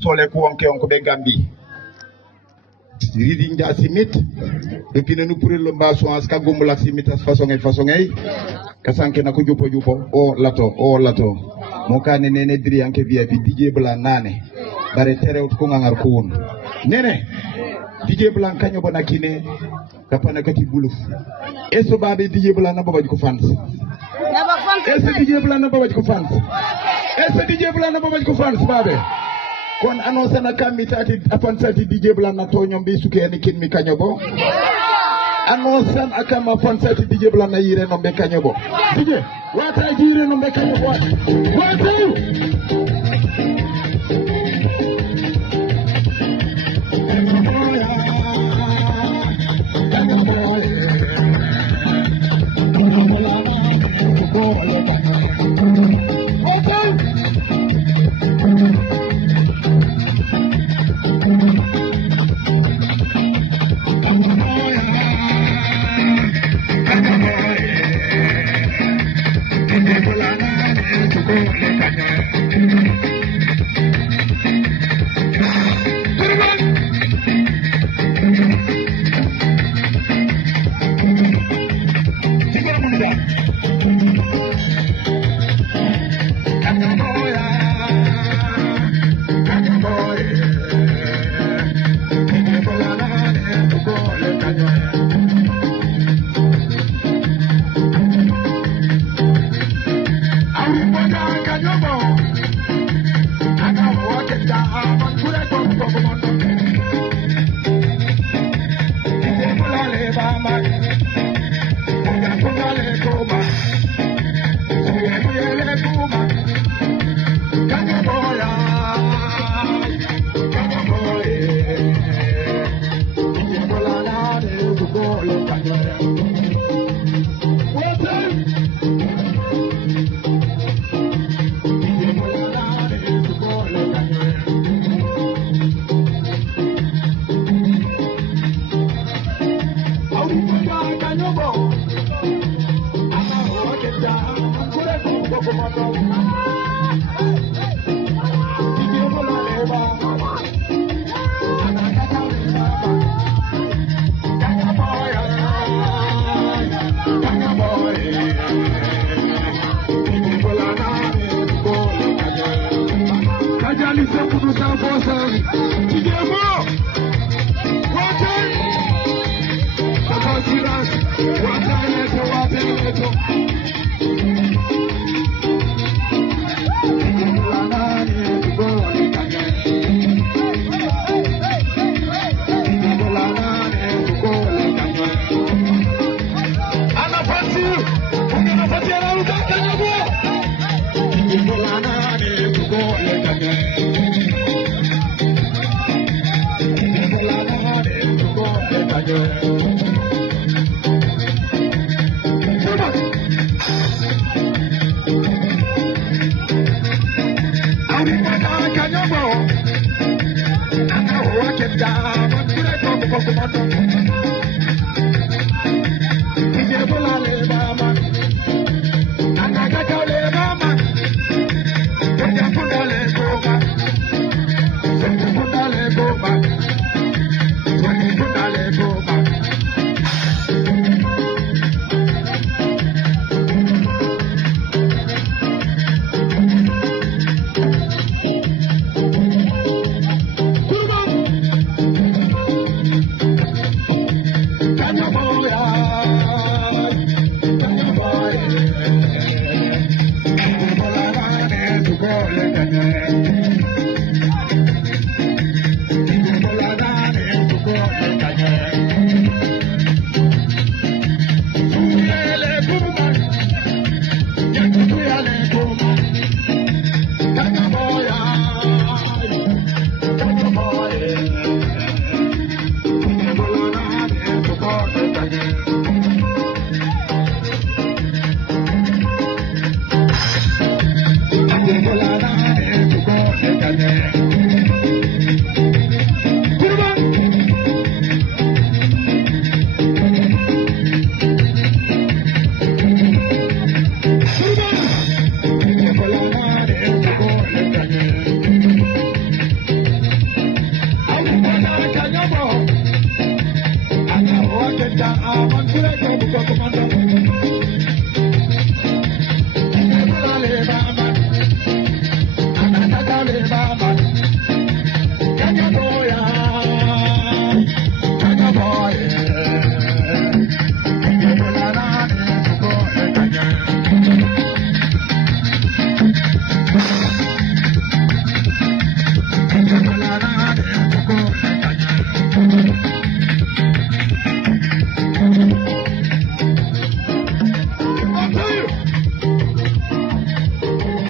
sole ko wonke on ko be gambi ridi nja simit depuis nous pour le mbaso as ka gumula simit as façon ngay kasanke na ko jupo o lato mo kane nene diri anke VIP DJ Blanc nane bare terewt ko ngar ko won nene DJ Blanc kanyo bona kine kapana kati buluf eso babe DJ Blanc na babaj ko fans eso DJ Blanc na babaj ko fans eso DJ Blanc na babaj ko fans babe kon annonce na kammi tati afansati DJ Blanc na to nyombe suke ni kin mi kanyobo annonce akama fansati DJ Blanc na yire no be kanyobo DJ wata jire no be kanyobo wata ya amon